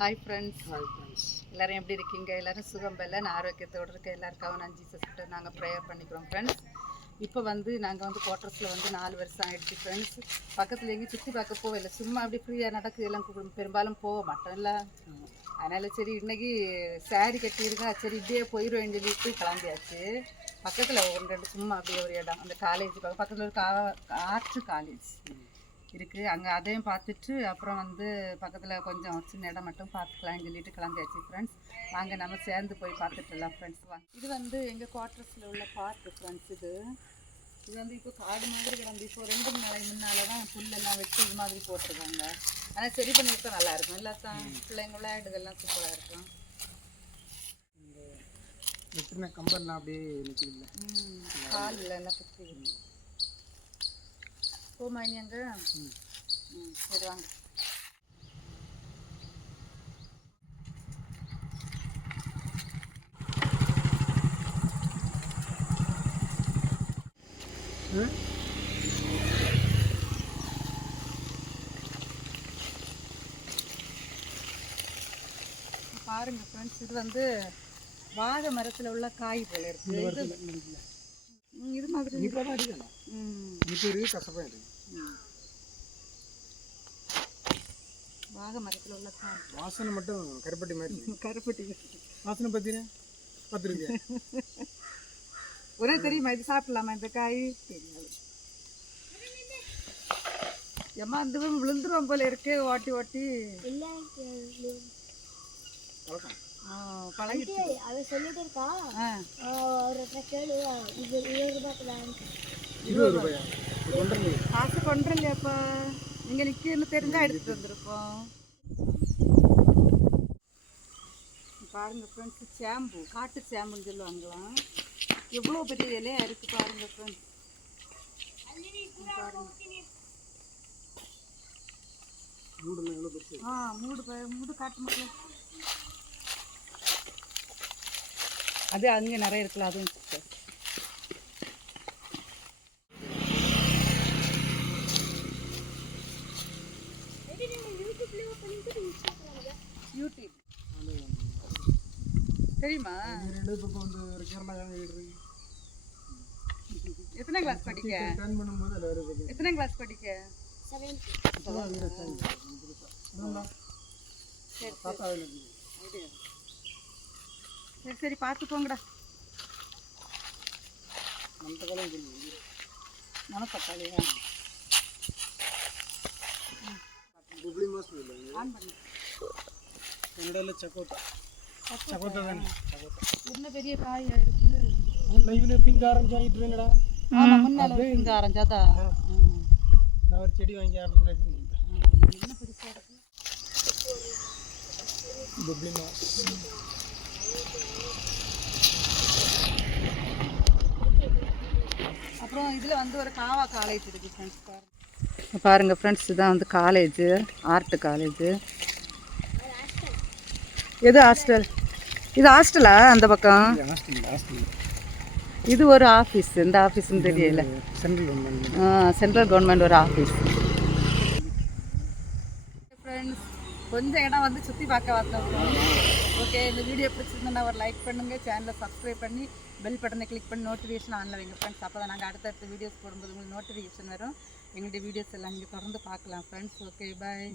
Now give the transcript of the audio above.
Hi friends, எல்லோரும் எப்படி இருக்கீங்க? எல்லோரும் சுகம் பெல்ல ஆரோக்கியத்தோடு இருக்க எல்லாருக்காகவும் நான் ஜீசஸ்கிட்ட நாங்கள் ப்ரேயர் பண்ணிக்கிறோம் ஃப்ரெண்ட்ஸ். இப்போ நாங்கள் குவார்ட்டர்ஸில் 4 வருஷம் ஆகிடுச்சு ஃப்ரெண்ட்ஸ். பக்கத்தில் எங்கேயும் சுற்றி பார்க்க போகல, சும்மா அப்படி ஃப்ரீயாக நடக்குது எல்லாம் பெரும்பாலும் போக மாட்டோம்ல. அதனால் சரி இன்றைக்கி சாரி கட்டியிருக்கா, சரி இப்படியே போயிடுவேன் சொல்லிட்டு கிளம்பியாச்சு. பக்கத்தில் 1-2 சும்மா அப்படியே ஒரு இடம், அந்த காலேஜ் பக்கத்தில் ஒரு ஆர்ட்ஸ் காலேஜ் இருக்குது, அங்கே அதையும் பார்த்துட்டு அப்புறம் பக்கத்தில் கொஞ்சம் சின்ன இடம் மட்டும் பார்த்துக்கலாம்னு சொல்லிட்டு கிளம்பியாச்சு ஃப்ரெண்ட்ஸ். வாங்க நம்ம சேர்ந்து போய் பார்த்துட்டுலாம் ஃப்ரெண்ட்ஸ். இது எங்கள் குவார்ட்டர்ஸில் உள்ள பார்க்கு ஃப்ரெண்ட்ஸ். இது இப்போ காடு மாதிரி கிடந்து, இப்போ 2 நாளைக்கு முன்னால் தான் புல்லெல்லாம் வெட்டி இது மாதிரி போட்டிருக்காங்க. ஆனால் சரி பண்ணிட்டு நல்லாயிருக்கும், எல்லாத்தான் பிள்ளைங்க விளையாடுதெல்லாம் சூப்பராக இருக்கும். வெட்டின கம்பெல்லாம் அப்படியே நிற்கிது, காலில் எல்லாம் குத்தி போமா இனி அங்கே. சரி வாங்க. பாருங்க ஃப்ரெண்ட்ஸ், இது வாழை மரத்தில் உள்ள காய் போல இருக்கு. இது மாதிரி வாழை மரத்தில் உள்ள காய் வாசனை மட்டும் கருப்பட்டி மாதிரி. கருப்பட்டி வாசனை பத்தினா பார்த்துருக்கேன். ஒரே தெரியுமா? இது சாப்பிடலாமா இந்த காய்? தெரியாது. ஏமா இந்த விழுந்துரும் போல இருக்கு, ஓட்டி ஓட்டி பழகிட்டு அவ சொல்லிட்டு இருக்கா. ஒரு கேளு, இது 20 ரூபாயா? காசு கொண்டுலையாப்பா, நீங்கள் நிற்கன்னு தெரிஞ்சால் எடுத்துகிட்டு வந்திருப்போம். பாருங்க ஃப்ரெண்ட்ஸ், சேம்பு, காட்டு சேம்புன்னு சொல்லுவாங்களாம். எவ்வளோ பெரிய இலையாக இருக்குது பாருங்க ஃப்ரெண்ட்ஸ். மூடு காட்டு மக்கள். அது அங்கே நிறைய இருக்குல்ல, அதுவும் யூடியூப் தெரியுமா? எத்தனை கிளாஸ் படிக்க? எத்தனை கிளாஸ் படிக்க? 7th. சரி சரி பார்த்து போங்கடா. மணத்தக்காளியா? ஆன் பண்ணு. என்ன பெரிய காயா இருக்கு. பிங்க் ஆரஞ்சு வாங்கிட்டு வேணடா. ஆமா, முன்னால பிங்க் ஆரஞ்சா தான். நான் ஒரு செடி வாங்கி ஆரம்பிச்சு. என்ன பிடிச்சா இருக்கு? Bubbly mass. அப்புறம் இதில் ஒரு காவா காலேஜ் இருக்குது ஃப்ரெண்ட்ஸ். பாருங்கள் ஃப்ரெண்ட்ஸ், இதுதான் காலேஜு, ஆர்ட் காலேஜு. எது ஹாஸ்டல்? இது ஹாஸ்டலா? அந்த பக்கம் இது ஒரு ஆஃபீஸ். இந்த ஆஃபீஸ்ன்னு தெரியல. சென்ட்ரல் கவர்மெண்ட் ஒரு ஆஃபீஸ் ஃப்ரெண்ட்ஸ். கொஞ்சம் இடம் சுற்றி பார்க்க வந்தோம். ஓகே, இந்த வீடியோ பிடிச்சிருந்தா ஒரு லைக் பண்ணுங்கள், சேனலை சப்ஸ்கிரைப் பண்ணி பெல் பட்டனை கிளிக் பண்ணி நோட்டிஃபிகேஷன் ஆனில் வைங்க ஃப்ரெண்ட்ஸ். அப்போ தான் நாங்கள் அடுத்தடுத்த வீடியோஸ் போடும்போது உங்களுக்கு நோட்டிஃபிகேஷன் வரும். எங்களுடைய வீடியோஸ் எல்லாம் நீங்கள் தொடர்ந்து பார்க்கலாம் ஃப்ரெண்ட்ஸ். ஓகே, பாய்.